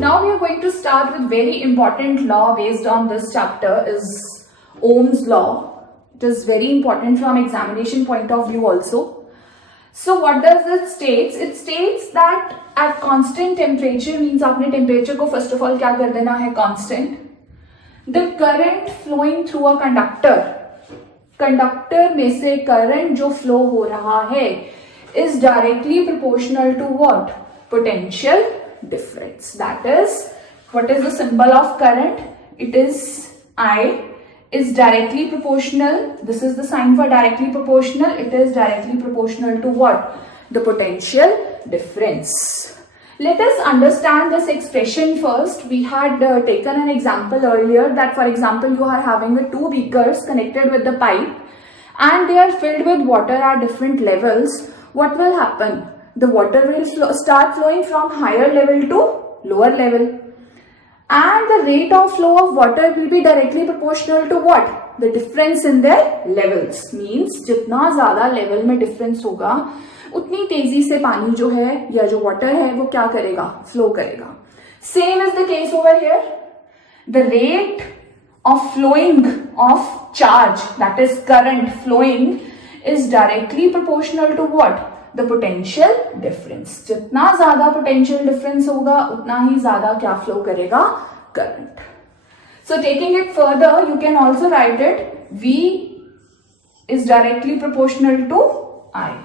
Now we are going to start with very important law based on this chapter is Ohm's law. It is very important from examination point of view also. So what does it states? It states that at constant temperature means आपने temperature को first of all क्या कर देना है constant. The current flowing through a conductor में से current जो flow हो रहा है is directly proportional to what? Potential difference. That is, what is the symbol of current? It is I. Is directly proportional. This is the sign for directly proportional. It is directly proportional to what? The potential difference. Let us understand this expression first. We had taken an example earlier that, for example, you are having two beakers connected with the pipe and they are filled with water at different levels. What will happen? The water will start flowing from higher level to lower level. And the rate of flow of water will be directly proportional to what? The difference in their levels. Means जितना ज़्यादा level में difference होगा उतनी तेजी से पानी जो है या जो water है वो क्या करेगा? Flow करेगा. Same is the case over here. The rate of flowing of charge, that is current flowing, is directly proportional to what? The potential difference. जितना ज़्यादा potential difference होगा उतना ही ज़्यादा क्या flow करेगा? Current. So taking it further, you can also write it V is directly proportional to I.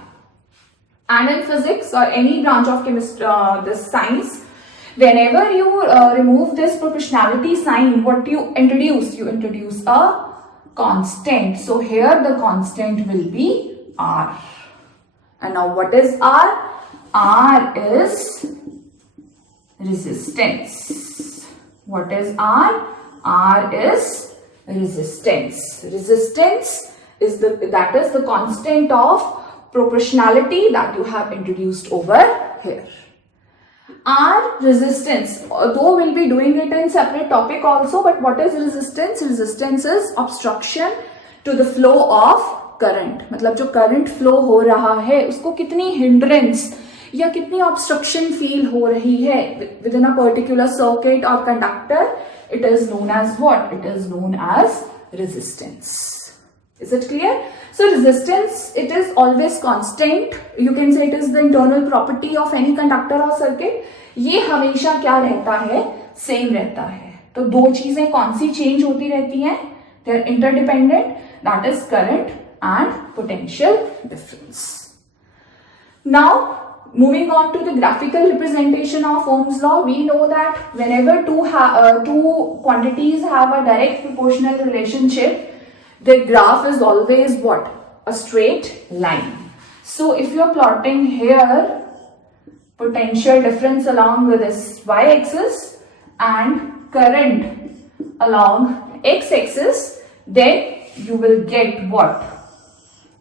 And in physics or any branch of chemistry, this science, whenever you remove this proportionality sign, what you introduce? You introduce a constant. So here the constant will be R. And now what is R? R is resistance. What is R? R is resistance. Resistance is the constant of proportionality that you have introduced over here. R resistance, though we'll be doing it in separate topic also, but what is resistance? Resistance is obstruction to the flow of current. मतलब जो current flow हो रहा है उसको कितनी hindrance या कितनी obstruction feel हो रही है within a particular circuit और conductor, it is known as what? It is known as resistance. Is it clear? So resistance, it is always constant. You can say it is the internal property of any conductor और circuit. ये हमेशा क्या रहता है? Same रहता है. तो दो चीजें कौन सी चेंज होती रहती हैं? They are interdependent, that is current and potential difference. Now moving on to the graphical representation of Ohm's law, we know that whenever two quantities have a direct proportional relationship, the graph is always what? A straight line. So if you are plotting here potential difference along with this y-axis and current along x-axis, then you will get what?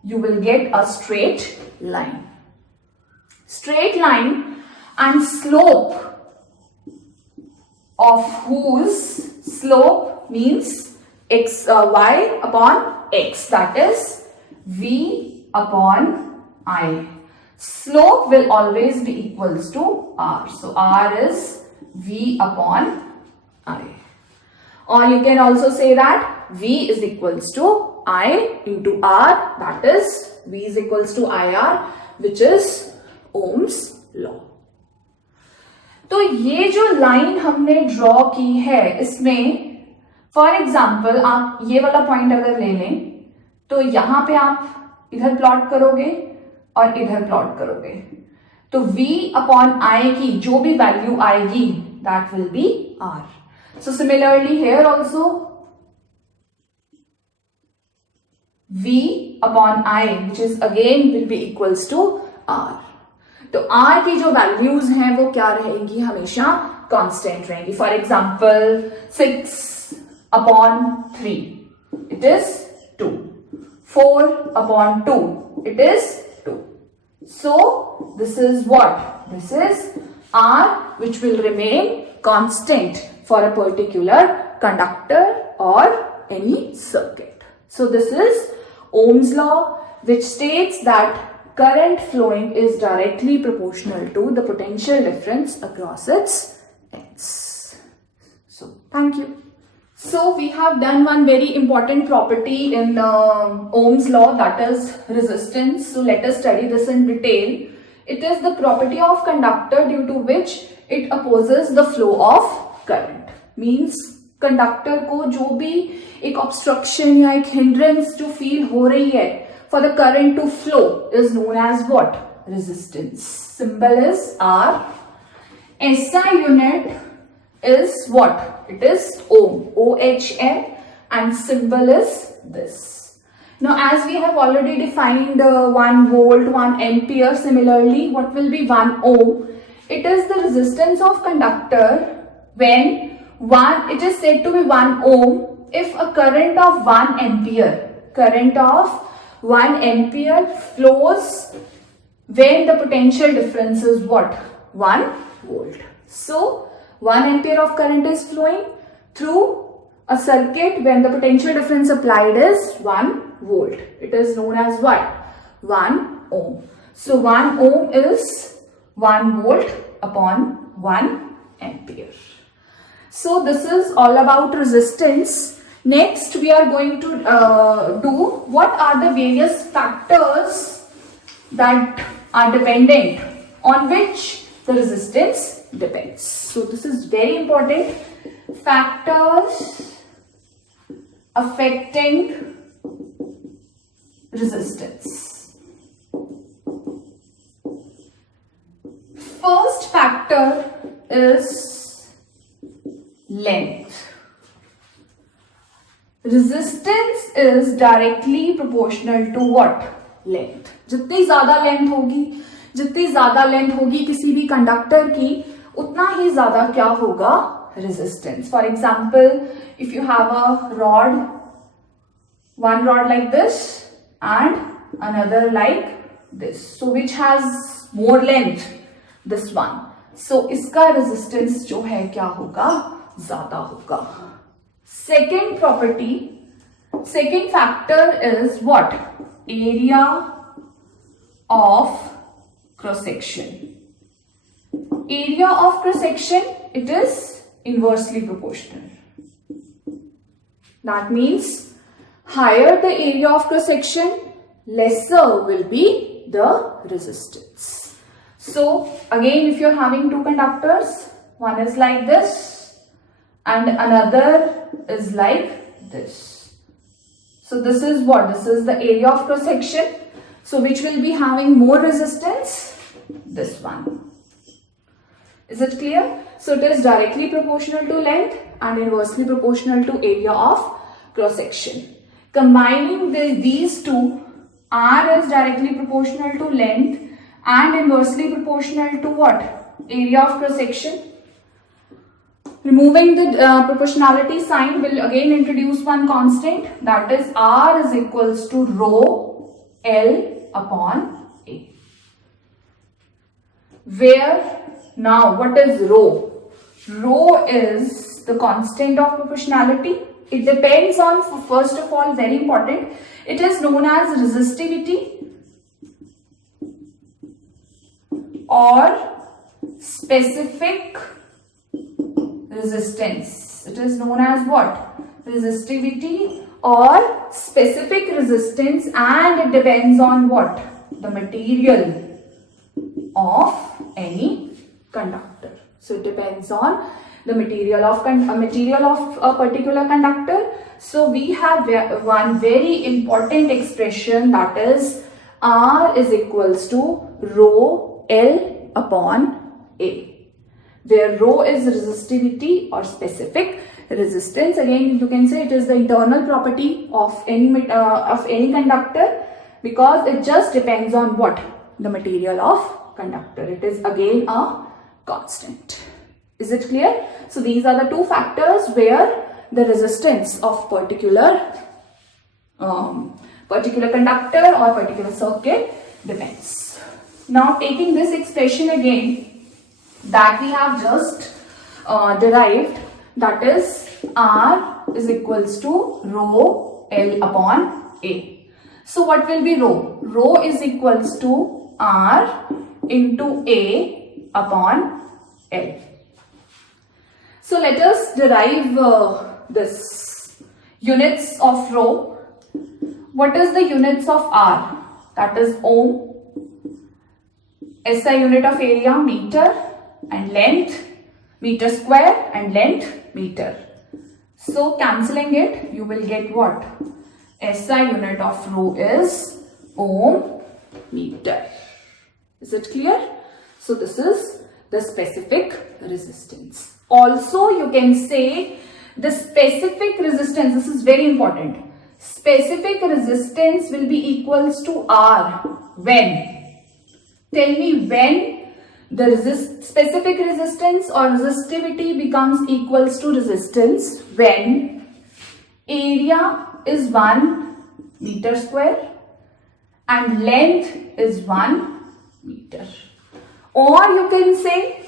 You will get a straight line. Straight line and slope of whose slope means x y upon x, that is v upon I. Slope will always be equals to r. So r is v upon I. Or you can also say that v is equals to I into R, that is V is equals to IR, which is Ohm's law. तो ये जो line हमने draw की है इसमें for example आप ये वाला पॉइंट अगर ले लें तो यहां पे आप इधर प्लॉट करोगे और इधर प्लॉट करोगे तो V अपॉन I की जो भी वैल्यू आएगी that will be R. So similarly here also V upon I, which is again will be equals to R. तो R की जो वैल्यूज हैं वो क्या रहेंगी? हमेशा कांस्टेंट रहेंगी. For example 6 upon 3, it is 2. 4 upon 2, it is 2. So this is what? This is R, which will remain constant for a particular conductor or any circuit. So this is Ohm's law, which states that current flowing is directly proportional to the potential difference across its ends. depends. So thank you. So we have done one very important property in Ohm's law, that is resistance. So let us study this in detail. It is the property of conductor due to which it opposes the flow of current. Means conductor को जो भी एक obstruction या एक hindrance जो feel हो रही है for the current to flow is known as what? Resistance. Symbol is R. SI unit is what? It is ohm, OHM, and symbol is this. Now as we have already defined 1 volt, 1 ampere, similarly what will be 1 ohm? It is the resistance of conductor when it is said to be 1 ohm if a current of 1 ampere flows when the potential difference is what? 1 volt. So 1 ampere of current is flowing through a circuit when the potential difference applied is 1 volt. It is known as what? 1 ohm. So 1 ohm is 1 volt upon 1 ampere. So this is all about resistance. Next we are going to do what are the various factors that are dependent on which the resistance depends. So this is very important. Factors affecting resistance. First factor is length. Resistance is directly proportional to what? Length. जितनी ज़्यादा length होगी किसी भी conductor की, उतना ही ज़्यादा क्या होगा? Resistance. For example, if you have a rod, one rod like this and another like this. So which has more length? This one. So इसका resistance जो है क्या होगा? ज़्यादा होगा. Second factor is what? Area of cross section. Area of cross section, it is inversely proportional. That means higher the area of cross section, lesser will be the resistance. So again, if you're having two conductors, one is like this and another is like this. So this is what? This is the area of cross section. So which will be having more resistance? This one. Is it clear? So it is directly proportional to length and inversely proportional to area of cross section. Combining these two, R is directly proportional to length and inversely proportional to what? Area of cross section. Removing the proportionality sign will again introduce one constant, that is R is equals to rho L upon A. Where now what is rho? Rho is the constant of proportionality. It depends on, first of all, very important, it is known as resistivity or specific resistance. It is known as what? Resistivity or specific resistance, and it depends on what? The material of any conductor. So it depends on the material of a particular conductor. So we have one very important expression, that is R is equals to rho L upon A, where rho is resistivity or specific resistance. Again, you can say it is the internal property of any conductor, because it just depends on what? The material of conductor. It is again a constant. Is it clear? So these are the two factors where the resistance of particular conductor or particular circuit depends. Now taking this expression again that we have just derived, that is R is equals to rho L upon A. So what will be rho? Rho is equals to R into A upon L. So let us derive this units of rho. What is the units of R? That is ohm. SI unit of area meter, and length meter square, and length meter. So cancelling it, you will get what? SI unit of rho is ohm meter. Is it clear? So this is the specific resistance. Also you can say the specific resistance, this is very important. Specific resistance will be equals to R when? Tell me when the specific resistance or resistivity becomes equals to resistance. When area is 1 meter square and length is 1 meter. Or you can say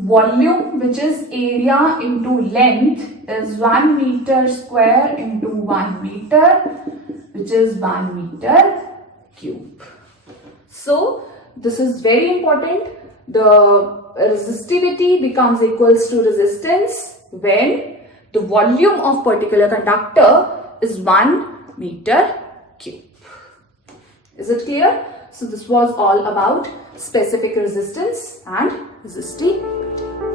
volume, which is area into length, is 1 meter square into 1 meter, which is 1 meter cube. So this is very important. The resistivity becomes equals to resistance when the volume of particular conductor is 1 meter cube. Is it clear? So this was all about specific resistance and resistivity.